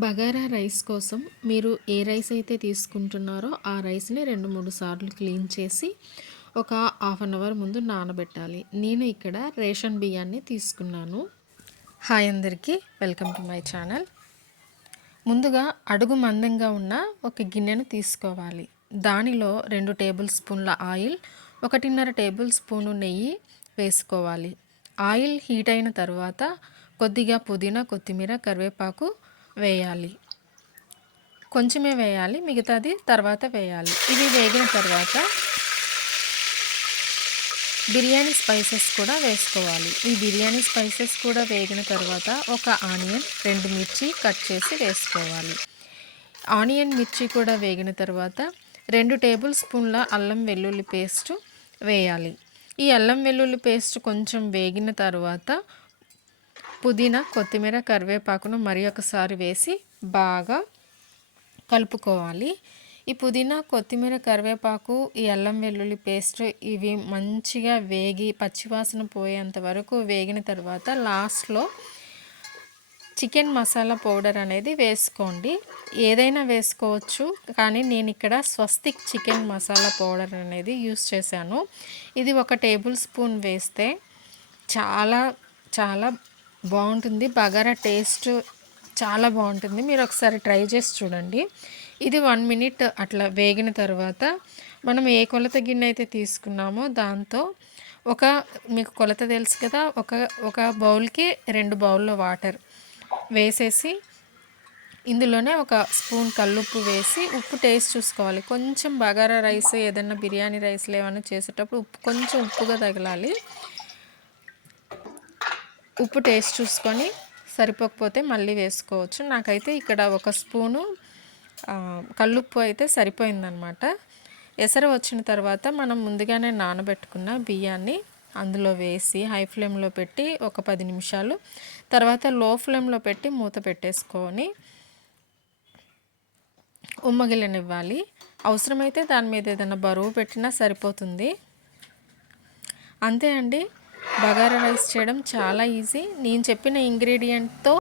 Bagara rice కోసం మీరు ఏ rice అయితే తీసుకుంటున్నారో ఆ రైస్ని 2-3 సార్లు క్లీన్ చేసి ఒక హాఫ్ అన్ అవర్ ముందు నానబెట్టాలి. నేను ఇక్కడ రేషన్ బియ్యాన్ని తీసుకున్నాను. హాయ్ అందరికీ, వెల్కమ్ టు మై ఛానల్. ముందుగా అడుగు మందంగా ఉన్న ఒక గిన్నెను తీసుకోవాలి. దానిలో 2 టేబుల్ స్పూన్ల ఆయిల్, 1.5 టేబుల్ స్పూను నెయ్యి వేసుకోవాలి. ఆయిల్ హీట్ అయిన తర్వాత కొద్దిగా పుదీనా, కొత్తిమీర, కరివేపాకు వేయాలి. కొంచెమే వేయాలి, మిగతాది తర్వాత వేయాలి. ఇవి వేగిన తర్వాత బిర్యానీ స్పైసెస్ కూడా వేసుకోవాలి. ఈ బిర్యానీ స్పైసెస్ కూడా వేగిన తర్వాత ఒక ఆనియన్, 2 మిర్చి కట్ చేసి వేసుకోవాలి. ఆనియన్, మిర్చి కూడా వేగిన తర్వాత 2 టేబుల్ స్పూన్ల అల్లం వెల్లుల్లి పేస్ట్ వేయాలి. ఈ అల్లం వెల్లుల్లి పేస్ట్ కొంచెం వేగిన తర్వాత పుదీనా, కొత్తిమీర, కరివేపాకును మరి ఒకసారి వేసి బాగా కలుపుకోవాలి. ఈ పుదీనా, కొత్తిమీర, కరివేపాకు, ఈ అల్లం వెల్లుల్లి పేస్ట్ ఇవి మంచిగా వేగి పచ్చివాసన పోయేంత వరకు వేగిన తర్వాత లాస్ట్లో చికెన్ మసాలా పౌడర్ అనేది వేసుకోండి. ఏదైనా వేసుకోవచ్చు, కానీ నేను ఇక్కడ స్వస్తిక్ చికెన్ మసాలా పౌడర్ అనేది యూస్ చేశాను. ఇది 1 టేబుల్ స్పూన్ వేస్తే చాలా చాలా బాగుంటుంది. బగారా టేస్ట్ చాలా బాగుంటుంది. మీరు ఒకసారి ట్రై చేసి చూడండి. ఇది 1 మినిట్ అట్లా వేగిన తర్వాత మనం ఏ కొలత గిన్నె అయితే తీసుకున్నామో దాంతో మీకు కొలత తెలుసు కదా, ఒక బౌల్కి 2 బౌల్లో వాటర్ వేసేసి ఇందులోనే 1 స్పూన్ కల్లుప్పు వేసి ఉప్పు టేస్ట్ చూసుకోవాలి. కొంచెం బగారా రైస్ ఏదైనా బిర్యానీ రైస్లు ఏమైనా చేసేటప్పుడు కొంచెం ఉప్పుగా తగలాలి. ఉప్పు టేస్ట్ చూసుకొని సరిపోకపోతే మళ్ళీ వేసుకోవచ్చు. నాకైతే ఇక్కడ 1 స్పూను కల్లుప్పు అయితే సరిపోయిందనమాట. ఎసరు వచ్చిన తర్వాత మనం ముందుగానే నానబెట్టుకున్న బియ్యాన్ని అందులో వేసి హై ఫ్లేమ్లో పెట్టి ఒక 10 నిమిషాలు, తర్వాత లో ఫ్లేమ్లో పెట్టి మూత పెట్టేసుకొని ఉమ్మగిలనివ్వాలి. అవసరమైతే దాని మీద ఏదైనా బరువు పెట్టినా సరిపోతుంది. అంతే అండి, బగారా రైస్ చేయడం చాలా ఈజీ. నేను చెప్పిన ఇంగ్రీడియంట్తో